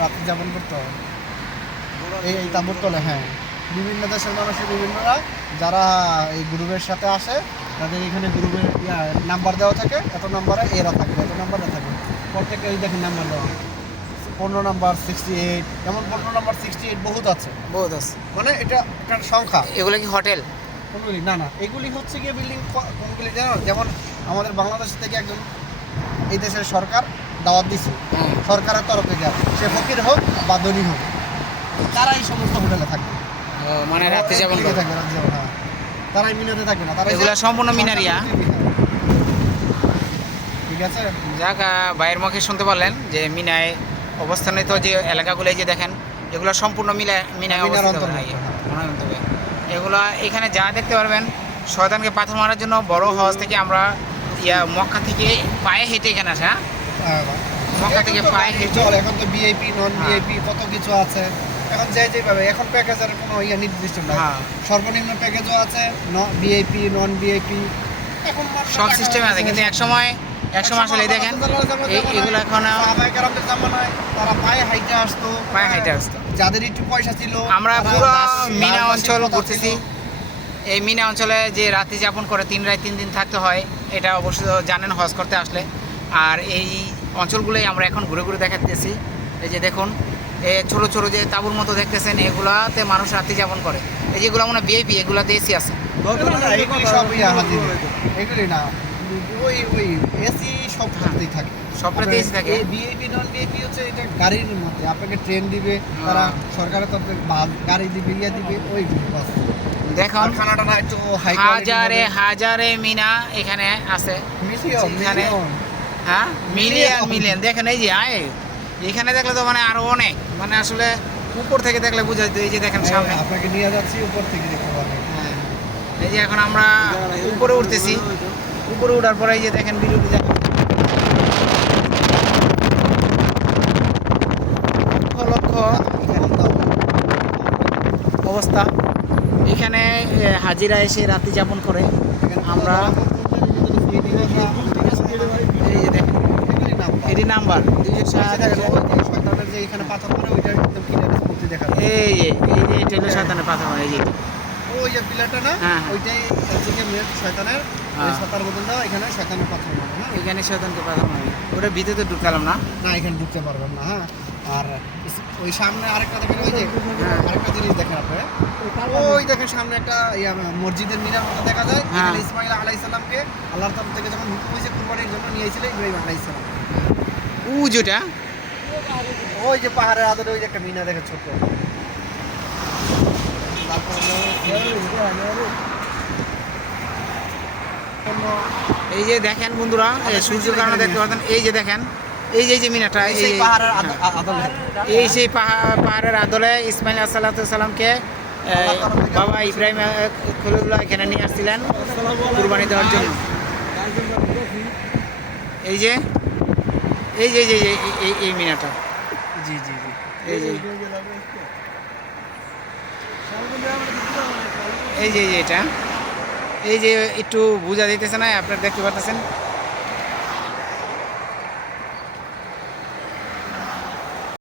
রাতে যাপন করতে হবে এই তাঁবুর তলে। হ্যাঁ, বিভিন্ন দেশের মানুষের বিভিন্নরা যারা এই গ্রুপের সাথে আসে তাদের এখানে গ্রুপের নাম্বার দেওয়া থাকে, এত নাম্বারে এরা থাকবে, এত নাম্বারে থাকবে। প্রত্যেকে এই দেখেন নাম্বার দেওয়া 15 নাম্বার 68, যেমন 15 নাম্বার 68 বহুত আছে, মানে এটা এটার সংখ্যা। এগুলো কি হোটেল? কোনগুলি না, এগুলি হচ্ছে গিয়ে বিল্ডিং। কোনগুলি জানো? যেমন আমাদের বাংলাদেশ থেকে একজন এই দেশের সরকার দাওয়াত দিচ্ছে, সরকারের তরফে যায়, সে ফকির হোক বা ধনী হোক, তারা এই সমস্ত হোটেলে থাকবে। মানে রাতে যাপন থাকবে, রাতে যাপন, হ্যাঁ। তারাই মিনারে থাকবে না, তারা এগুলো সম্পূর্ণ মিনারিয়া। ঠিক আছে, যাক, ভাইয়ের মুখে শুনতে পারলেন যে মিনায় অবস্থানিত যে এলাকাগুলো যে দেখেন, এগুলো সম্পূর্ণ মিনায় অবস্থিত। এগুলো এখানে যা দেখতে পারবেন, শয়তানকে পাথর মারার জন্য বড় হজ থেকে আমরা মক্কা থেকে পায়ে হেঁটে এখানে আসা। মক্কা থেকে পায়ে হেঁটে। এখন তো ভিআইপি নন ভিআইপি কত কিছু আছে, এখন যেভাবে এখন প্যাকেজের কোনো নির্দিষ্ট না, সর্বনিম্ন প্যাকেজও আছে, ভিআইপি নন ভিআইপি, এখন সব সিস্টেম আছে। কিন্তু এক সময় আসলে দেখেন এগুলো এখন তারা পায়ে হাইটে আসতো, যাদের একটু পয়সা ছিল। আমরা পুরো মিনা অঞ্চল ঘুরতেছি। এই মিনা অঞ্চলে যে রাত্রি যাপন করে 3 রাত 3 দিন থাকতে হয়, এটা অবশ্যই জানেন হজ করতে আসলে। আর এই অঞ্চলগুলোই আমরা এখন ঘুরে ঘুরে দেখাতেছি। এই যে দেখুন, ছোটো ছোটো যে তাঁবুর মতো দেখতেছেন, এগুলাতে মানুষ রাত্রি যাপন করে। এই যেগুলো মানে ভিআইপি, এগুলাতে এসি আছে। এগুলি না, ওই এসি সব থাকতেই থাকে, সবটাতে এসি থাকে। ভিআইপি নন ভিআইপি হচ্ছে এটা গাড়ির মধ্যে, আপনাকে ট্রেন দিবে, তারা সরকারের তরফে গাড়ি দিবে, দিবে, ওই বাস। দেখুন, খানাটা না একটু হাই হাজারে মিনা এখানে আছে। এখানে হ্যাঁ, মিলিয়ন দেখেন। এই যে এখানে দেখলে তো মানে আরো অনেক, মানে আসলে উপর থেকে দেখলে বোঝা যায়। এই যে দেখেন সামনে, আপনাকে নিয়ে যাচ্ছি, উপর থেকে দেখতে পারবেন। হ্যাঁ, এই যে এখন আমরা উপরে উঠতেছি। উপরে উঠার পরে এই যে দেখেন ভিডিওটি দেখেন, লক্ষ অবস্থা। এখানে হাজিরা এসে রাত্রি যাপন করে। আমরা এই যে দেখেন, এটি নাম্বার 207। যে এখানে পাথর মারা, ওইটা একদম ক্লিয়ার স্পষ্টই দেখা যায়। এই যে এটা শয়তানের পাথর মারা। এই যে ওই যে পিলারটা না, হ্যাঁ, ওইটাই হচ্ছে মেন শয়তানের। ওই সাতার বদলটা এখানে শয়তানের পাথর মারা, না এখানে শয়তানকে পাথর মারা। ওটা ভিতরে ঢুকলাম না, এখানে ঢুকতে পারবেন না। হ্যাঁ, আর ওই সামনে আরেকটা দেখেন, ওই যে আরেকটা জিনিস দেখেন আপনি, ওই দেখেন সামনে একটা মসজিদের মিনার মতো দেখা যায়। এখানে ইসমাইল আলাইহিস সালামকে আল্লাহর তরফ থেকে যখন হুকুম হয়েছে কুরবানির জন্য নিয়ে এসেছিলেন ইব্রাহিম আলাইহিস সালাম। যেটা ওই যে পাহাড়ের আদরে ওই যে একটা মিনার দেখে ছোট। এই যে দেখেন বন্ধুরা, সূর্যের কারণে দেখতে পাচ্ছেন। এই যে দেখেন, এই যে মিনারটা, এই সেই পাহাড়ের আদলে ইসমাইল আলাইহিস সালামকে বাবা ইব্রাহিম খলিলুল্লাহ এখানে নিয়ে আসছিলেন কুরবানি দেওয়ার জন্য। এই যে এই মিনারটা, জি এই যে এটা, এই যে একটু বোঝা যাইতেছে না, আপনারা দেখতে পাচ্ছেন।